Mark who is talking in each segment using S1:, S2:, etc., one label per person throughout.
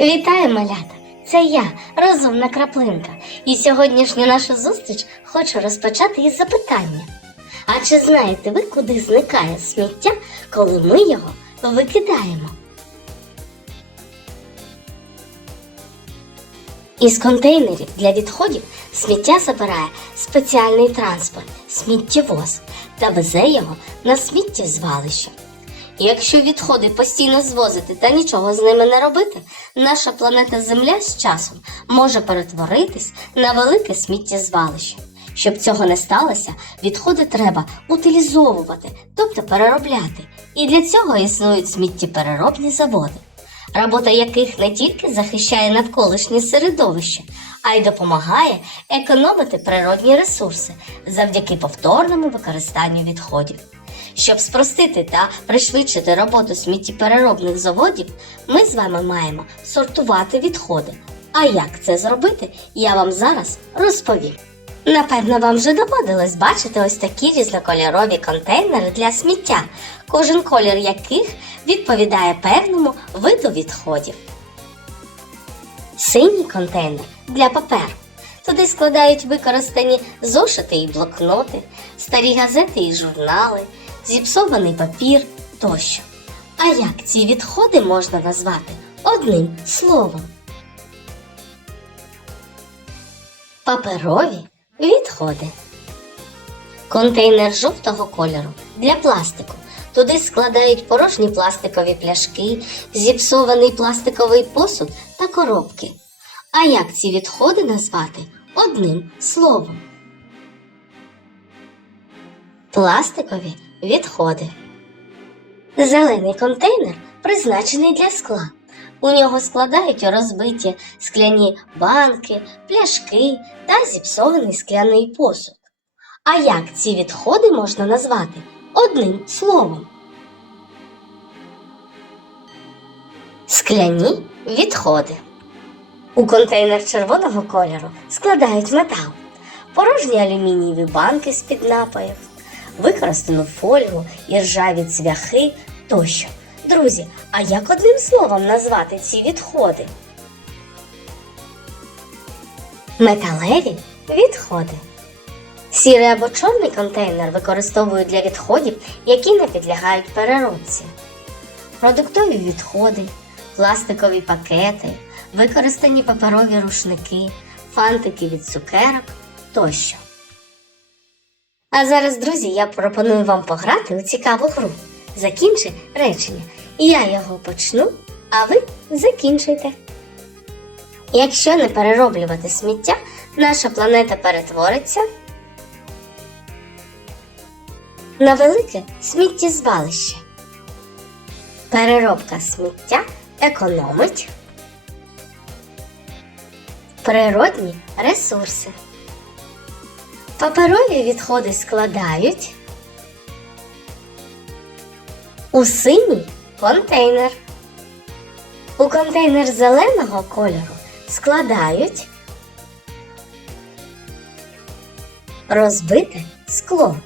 S1: Вітаю, малята! Це я, розумна краплинка, і сьогоднішню нашу зустріч хочу розпочати із запитання. А чи знаєте ви, куди зникає сміття, коли ми його викидаємо? Із контейнерів для відходів сміття забирає спеціальний транспорт сміттєвоз та везе його на сміттєзвалище. Якщо відходи постійно звозити та нічого з ними не робити, наша планета Земля з часом може перетворитись на велике сміттєзвалище. Щоб цього не сталося, відходи треба утилізовувати, тобто переробляти. І для цього існують сміттєпереробні заводи, робота яких не тільки захищає навколишнє середовище, а й допомагає економити природні ресурси завдяки повторному використанню відходів. Щоб спростити та пришвидшити роботу сміттєпереробних заводів, ми з вами маємо сортувати відходи. А як це зробити, я вам зараз розповім. Напевно, вам вже доводилось бачити ось такі різнокольорові контейнери для сміття, кожен колір яких відповідає певному виду відходів. Синій контейнер для паперу. Туди складають використані зошити і блокноти, старі газети і журнали, зіпсований папір тощо. А як ці відходи можна назвати одним словом? Паперові відходи. Контейнер жовтого кольору для пластику. Туди складають порожні пластикові пляшки, зіпсований пластиковий посуд та коробки. А як ці відходи назвати одним словом? Пластикові відходи. Зелений контейнер призначений для скла. У нього складають розбиті скляні банки, пляшки та зіпсований скляний посуд. А як ці відходи можна назвати одним словом? Скляні відходи. У контейнер червоного кольору складають метал, порожні алюмінієві банки з-під напоїв, використану фольгу і ржаві цвяхи тощо. Друзі, а як одним словом назвати ці відходи? Металеві відходи. Сірий або чорний контейнер використовують для відходів, які не підлягають переробці. Продуктові відходи, пластикові пакети, використані паперові рушники, фантики від цукерок тощо. А зараз, друзі, я пропоную вам пограти у цікаву гру. Закінчи речення. Я його почну, а ви закінчуйте. Якщо не перероблювати сміття, наша планета перетвориться на велике сміттєзвалище. Переробка сміття економить природні ресурси. Паперові відходи складають у синій контейнер. У контейнер зеленого кольору складають розбите скло.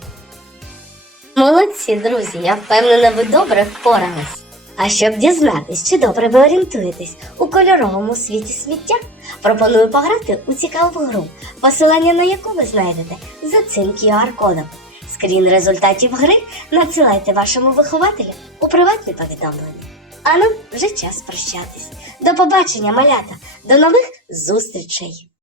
S1: Молодці, друзі, я впевнена, ви добре впорались. А щоб дізнатись, чи добре ви орієнтуєтесь у кольоровому світі сміття, пропоную пограти у цікаву гру, посилання на яку ви знайдете за цим QR-кодом. Скрін результатів гри надсилайте вашому вихователю у приватні повідомлення. А нам вже час прощатись. До побачення, малята! До нових зустрічей!